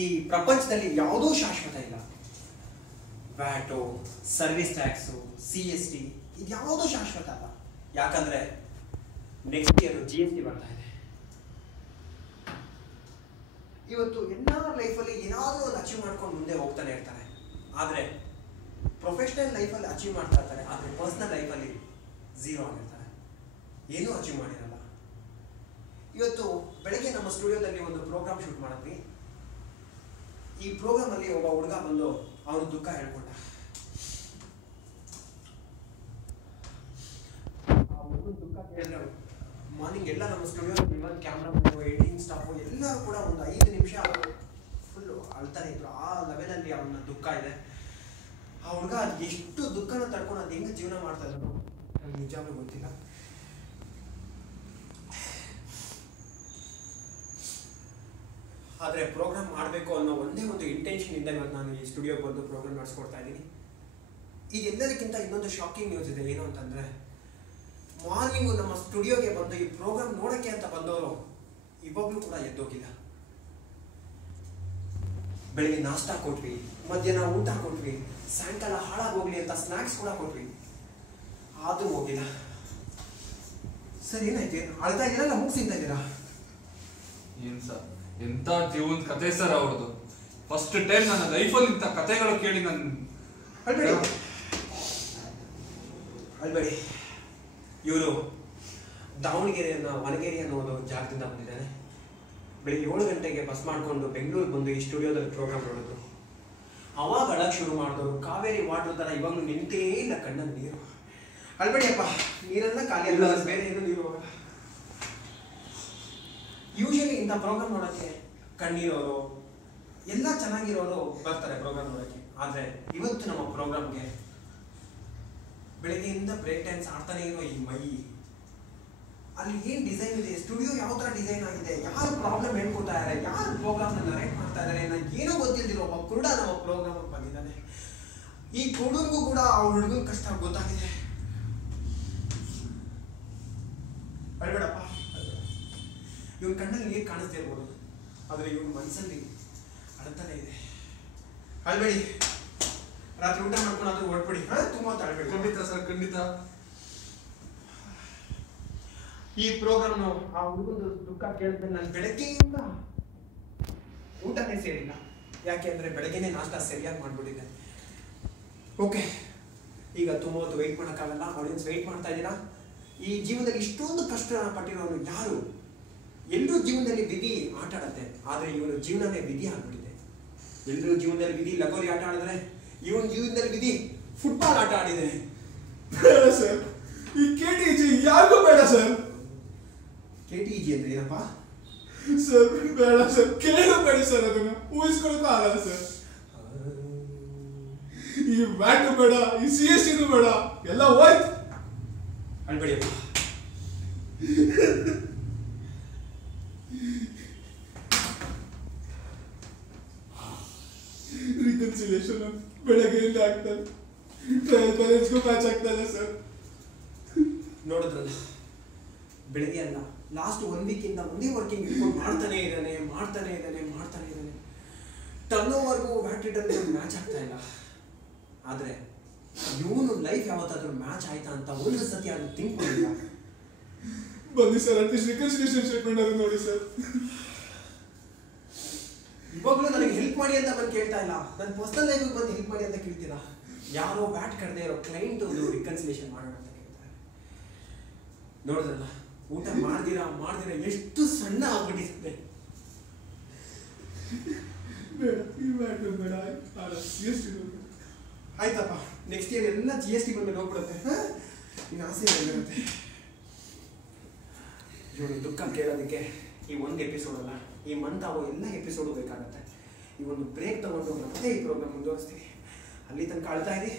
ಈ ಪ್ರಪಂಚದಲ್ಲಿ ಯಾವುದೂ ಶಾಶ್ವತ ಇಲ್ಲ. ವ್ಯಾಟು, ಸರ್ವಿಸ್ ಟ್ಯಾಕ್ಸು, CST ಇದ್ಯಾವುದೂ ಶಾಶ್ವತ ಅಲ್ಲ. ಯಾಕಂದ್ರೆ ನೆಕ್ಸ್ಟ್ ಇಯರ್ GST ಬರ್ತಾ ಇದೆ. ಇವತ್ತು ಎಲ್ಲರ ಲೈಫಲ್ಲಿ ಏನಾದರೂ ಒಂದು ಅಚೀವ್ ಮಾಡ್ಕೊಂಡು ಮುಂದೆ ಹೋಗ್ತಾನೆ ಇರ್ತಾರೆ. ಆದರೆ ಪ್ರೊಫೆಷನಲ್ ಲೈಫಲ್ಲಿ ಅಚೀವ್ ಮಾಡ್ತಾ ಇರ್ತಾರೆ, ಆದರೆ ಪರ್ಸನಲ್ ಲೈಫಲ್ಲಿ ಝೀರೋ ಆಗಿರ್ತಾರೆ, ಏನೂ ಅಚೀವ್ ಮಾಡಿರಲ್ಲ. ಇವತ್ತು ಬೆಳಗ್ಗೆ ನಮ್ಮ ಸ್ಟುಡಿಯೋದಲ್ಲಿ ಒಂದು ಪ್ರೋಗ್ರಾಮ್ ಶೂಟ್ ಮಾಡಿದ್ವಿ. ಈ ಪ್ರೋಗ್ರಾಮ್ ಅಲ್ಲಿ ಒಬ್ಬ ಹುಡುಗ ಬಂದು ಅವನು ದುಃಖ ಹೇಳ್ಕೊಂಡ. ಆ ಹುಡುಗನ ದುಃಖ ಕೇಳಿದ್ರೆ ಮಾರ್ನಿಂಗ್ ಎಲ್ಲ ನಮ್ಮ ಸ್ಟುಡಿಯೋದಲ್ಲಿ ಇವತ್ತು ಕ್ಯಾಮ್ರಾ ಎಡಿಟಿಂಗ್ ಸ್ಟಾಫು ಎಲ್ಲರೂ ಕೂಡ ಒಂದು 5 ನಿಮಿಷ ಫುಲ್ಲು ಅಳ್ತಾನೆ ಇದ್ರು. ಆ ಲೆವೆಲಲ್ಲಿ ಅವನ ದುಃಖ ಇದೆ. ಆ ಹುಡುಗ ಎಷ್ಟು ದುಃಖನ ತಡ್ಕೊಂಡು ಅದು ಹೆಂಗೆ ಜೀವನ ಮಾಡ್ತಾ ಇದ್ರು ನನಗೆ ನಿಜವಾಗ್ಲೂ ಗೊತ್ತಿಲ್ಲ. ಆದರೆ ಪ್ರೋಗ್ರಾಮ್ ಮಾಡಬೇಕು ಅನ್ನೋ ಒಂದೇ ಒಂದು ಇಂಟೆನ್ಷನ್ ಇಂದ ಇವತ್ತು ನಾನು ಈ ಸ್ಟುಡಿಯೋಗೆ ಬಂದು ಪ್ರೋಗ್ರಾಮ್ ನಡೆಸ್ಕೊಡ್ತಾ ಇದ್ದೀನಿ. ಇದೆಲ್ಲದಕ್ಕಿಂತ ಇನ್ನೊಂದು ಶಾಕಿಂಗ್ ನ್ಯೂಸ್ ಇದೆ. ಏನು ಅಂತಂದರೆ, ಮಾರ್ನಿಂಗು ನಮ್ಮ ಸ್ಟುಡಿಯೋಗೆ ಬಂದು ಈ ಪ್ರೋಗ್ರಾಮ್ ನೋಡೋಕ್ಕೆ ಅಂತ ಬಂದವರು ಇವಾಗಲೂ ಕೂಡ ಎದ್ದೋಗಿಲ್ಲ. ಬೆಳಿಗ್ಗೆ ನಾಷ್ಟಾ ಕೊಟ್ವಿ, ಮಧ್ಯಾಹ್ನ ಊಟ ಕೊಟ್ವಿ, ಸಾಯಂಕಾಲ ಹಾಳಾಗೋಗ್ಲಿ ಅಂತ ಸ್ನ್ಯಾಕ್ಸ್ ಕೂಡ ಕೊಟ್ವಿ, ಆದರೂ ಹೋಗಿಲ್ಲ. ಸರ್ ಏನಾಯ್ತು? ಅಳ್ತಾ ಇದ್ದೀರಾ ಮುಗಿಸಿಂತ ಇದ್ದೀರಾ? ಏನ್ ಸರ್, ಎಂತ ಜೀವನ ಕತೆ ಸರ್ ಅವ್ರದ್ದು. ಫಸ್ಟ್ ಟೈಮ್ ನನ್ನ ಲೈಫಲ್ಲಿ ಇಂಥ ಕತೆಗಳು ಕೇಳಿ ನಾನು ಅಳ್ಬೇಡಿ. ಇವರು ದಾವಣಗೆರೆಯನ್ನ ವನಗೇರಿ ಅನ್ನೋ ಜಾಗದಿಂದ ಬಂದಿದ್ದಾರೆ. ಬೆಳಿಗ್ಗೆ 7 ಗಂಟೆಗೆ ಬಸ್ ಮಾಡ್ಕೊಂಡು ಬೆಂಗಳೂರಿಗೆ ಬಂದು ಈ ಸ್ಟುಡಿಯೋದಲ್ಲಿ ಪ್ರೋಗ್ರಾಮ್ ನೋಡಿದ್ರು. ಅವಾಗ ಅಳಕ್ ಶುರು ಮಾಡಿದವರು ಕಾವೇರಿ ವಾಟರ್ ತರ ಇವಾಗಲೂ ನಿಂತೇ ಇಲ್ಲ ಕಣ್ಣಲ್ಲಿ ನೀರು. ಅಳ್ಬೇಡಿಯಪ್ಪ, ನೀರೆಲ್ಲ ಖಾಲಿ ಅಲ್ಲ, ಬೇರೆ ಏನು ನೀರು. ಯೂಶಲಿ ಇಂಥ ಪ್ರೋಗ್ರಾಮ್ ನೋಡೋಕ್ಕೆ ಕಣ್ಣೀರೋರು ಎಲ್ಲ ಚೆನ್ನಾಗಿರೋರು ಬರ್ತಾರೆ ಪ್ರೋಗ್ರಾಮ್ ನೋಡೋಕ್ಕೆ. ಆದರೆ ಇವತ್ತು ನಮ್ಮ ಪ್ರೋಗ್ರಾಮ್ಗೆ ಬೆಳಗ್ಗೆಯಿಂದ ಬ್ರೇಕ್ ಡ್ಯಾನ್ಸ್ ಆಡ್ತಾನೆ ಇರೋ ಈ ಮೈ, ಅಲ್ಲಿ ಏನು ಡಿಸೈನ್ ಇದೆ, ಸ್ಟುಡಿಯೋ ಯಾವ ಥರ ಡಿಸೈನ್ ಆಗಿದೆ, ಯಾರು ಪ್ರಾಬ್ಲಮ್ ಹೇಳ್ಕೊತಾ ಇದ್ದಾರೆ, ಯಾರು ಪ್ರೋಗ್ರಾಮ್ನ ನರೇಟ್ ಮಾಡ್ತಾ ಇದ್ದಾರೆ, ನನಗೆ ಏನೋ ಗೊತ್ತಿಲ್ದಿರೋ ಒಬ್ಬ ಕುರುಡ ನಮ್ಮ ಪ್ರೋಗ್ರಾಮ್ ಬಂದಿದ್ದಾನೆ. ಈ ಕುರುಡನಿಗೂ ಕೂಡ ಆ ಹುಡುಗನ ಕಷ್ಟ ಗೊತ್ತಾಗಿದೆ. ಅಳ್ಬೇಡಪ್ಪ, ಇವನ್ ಕಣ್ಣಲ್ಲಿ ನೀರು ಕಾಣಿಸ್ತಾ ಇರ್ಬೋದು, ಆದರೆ ಇವನ್ ಮನಸ್ಸಲ್ಲಿ ಅಳ್ತಾನೆ ಇದೆ. ಅಳ್ಬೇಡಿ, ರಾತ್ರಿ ಊಟ ಮಾಡ್ಕೊಂಡು ಹೊರಟ್ಬಿಡಿ. ತುಂಬಾ ಅಳ್ಬೇಡಿ. ಖಂಡಿತ ಸರ್, ಖಂಡಿತ. ಈ ಪ್ರೋಗ್ರಾಮ್ ಆ ಹುಡುಗನ ದುಃಖ ಕೇಳಿದ್ಮೇಲೆ ನಾನು ಬೆಳಗ್ಗೆಯಿಂದ ಊಟನೇ ಸೇರಿಲ್ಲ. ಯಾಕೆ ಅಂದ್ರೆ ಬೆಳಗ್ಗೆನೆ ನಾಷ್ಟ ಸರಿಯಾಗಿ ಮಾಡ್ಬಿಟ್ಟಿದ್ದೆ. ಓಕೆ, ಈಗ ತುಂಬ ಹೊತ್ತು ವೆಯ್ಟ್ ಮಾಡೋಕ್ಕಾಗಲ್ಲ. ಆಡಿಯನ್ಸ್ ವೆಯ್ಟ್ ಮಾಡ್ತಾ ಇದ್ದೀರಾ. ಈ ಜೀವನದಲ್ಲಿ ಇಷ್ಟೊಂದು ಕಷ್ಟ ಪಟ್ಟಿರೋನು ಯಾರು? ಎಲ್ಲರೂ ಜೀವನದಲ್ಲಿ ವಿಧಿ ಆಟ ಆಡತ್ತೆ, ಆದರೆ ಇವನು ಜೀವನನೇ ವಿಧಿ ಆಗ್ಬಿಟ್ಟಿದೆ. ಎಲ್ಲರೂ ಜೀವನದಲ್ಲಿ ವಿಧಿ ಲಗೋರಿ ಆಟ ಆಡಿದ್ರೆ, ಇವನ್ ಜೀವನದಲ್ಲಿ ವಿಧಿ ಫುಟ್ಬಾಲ್ ಆಟ ಆಡಿದೆ. ಬೇಡ ಸರ್, ಈ KTG ಯಾರಿಗೂ ಬೇಡ ಸರ್. KTG ಅಂದ್ರೆ ಏನಪ್ಪ ಸರ್? ಬೇಡ ಸರ್, ಕೇಳಬೇಡಿ ಸರ್, ಅದನ್ನ ಊಹಿಸ್ಕೊಳಕ್ಕೂ ಆಗಲ್ಲ ಸರ್. ಈ ವ್ಯಾಟು ಬೇಡ, ಈ CST ಬೇಡ, ಎಲ್ಲ ಹೋಯ್ತು. ಅಳ್ಬೇಡಿಯಪ್ಪ. ರಿಕನ್ಸಿಲೇಷನ್ ಬೆಳಗ್ಗೆಯಿಂದ ಆಗ್ತದೆ, ಟ್ರಯಲ್ ಬ್ಯಾಲೆನ್ಸ್ಗೂ ಮ್ಯಾಚ್ ಆಗ್ತದೆ ಸರ್. ನೋಡಿದ್ರಲ್ಲ, ಬೆಳಗ್ಗೆ ಅಲ್ಲ, ಲಾಸ್ಟ್ 1 ವೀಕಿಂದ ಒಂದೇ ವರ್ಕಿಂಗ್ ಇಟ್ಕೊಂಡು ಮಾಡ್ತಾನೆ ಇದ್ದಾನೆ. ಟರ್ನ್ ಓವರ್ಗೂ ವ್ಯಾಟ್ ರಿಟರ್ನ್ ಮ್ಯಾಚ್ ಆಗ್ತಾ ಇಲ್ಲ. ಆದರೆ ಇವನು ಲೈಫ್ ಯಾವತ್ತಾದ್ರೂ ಮ್ಯಾಚ್ ಆಯ್ತಾ ಅಂತ ಒಂದು ಸತಿ ಅದು ಥಿಂಕ್ ಮಾಡಿಲ್ಲ. ಬನ್ನಿ ಸರ್, ಅಟ್ಲೀಸ್ಟ್ ರಿಕನ್ಸಿಲೇಷನ್ ಸ್ಟೇಟ್ಮೆಂಟ್ ಅದು ನೋಡಿ ಸರ್. ಇವಾಗಲೂ ನನಗೆ ಹೆಲ್ಪ್ ಮಾಡಿ ಅಂತ ಬಂದು ಕೇಳ್ತಾ ಇಲ್ಲ, ನನ್ನ ಪರ್ಸನಲ್ ಲೈಫಿಗೆ ಬಂದು ಹೆಲ್ಪ್ ಮಾಡಿ ಅಂತ ಕೇಳ್ತೀರಾ. ಯಾರೋ ಬ್ಯಾಟ್ ಕಡದೆ ಇರೋ ಕ್ಲೈಂಟ್ ಒಂದು ರಿಕನ್ಸಿಲೇಷನ್ ಮಾಡೋಣ ಅಂತ ಕೇಳ್ತಾರೆ. ನೋಡಿದ್ರಲ್ಲ, ಊಟ ಮಾಡ್ದಿರಾ ಎಷ್ಟು ಸಣ್ಣ ಆಗ್ಬಿಟ್ಟಿದೆ. ಬೇಡ, ಈ ವ್ಯಾಟು ಬೇಡ, CST ಬೇಡ. ಆಯ್ತಪ್ಪ, ನೆಕ್ಸ್ಟ್ ಇಯರ್ ಎಲ್ಲ GST ಬಂದ್ಮೇಲೆ ಹೋಗ್ಬಿಡುತ್ತೆ. ಇನ್ನು ಆಸೆ ಬಂದಿರುತ್ತೆ. ಇವನು ದುಃಖ ಕೇಳೋದಕ್ಕೆ ಈ ಒಂದು ಎಪಿಸೋಡ್ ಅಲ್ಲ, ಈ ಮಂತ್ ಆಗೋ ಎಲ್ಲ ಎಪಿಸೋಡು ಬೇಕಾಗತ್ತೆ. ಈ ಒಂದು ಬ್ರೇಕ್ ತಗೊಂಡು ಮತ್ತೆ ಈ ಪ್ರೋಗ್ರಾಮ್ ಮುಂದುವರಿಸ್ತೀವಿ. ಅಲ್ಲಿ ತನಕ ಅಳ್ತಾ ಇರಿ.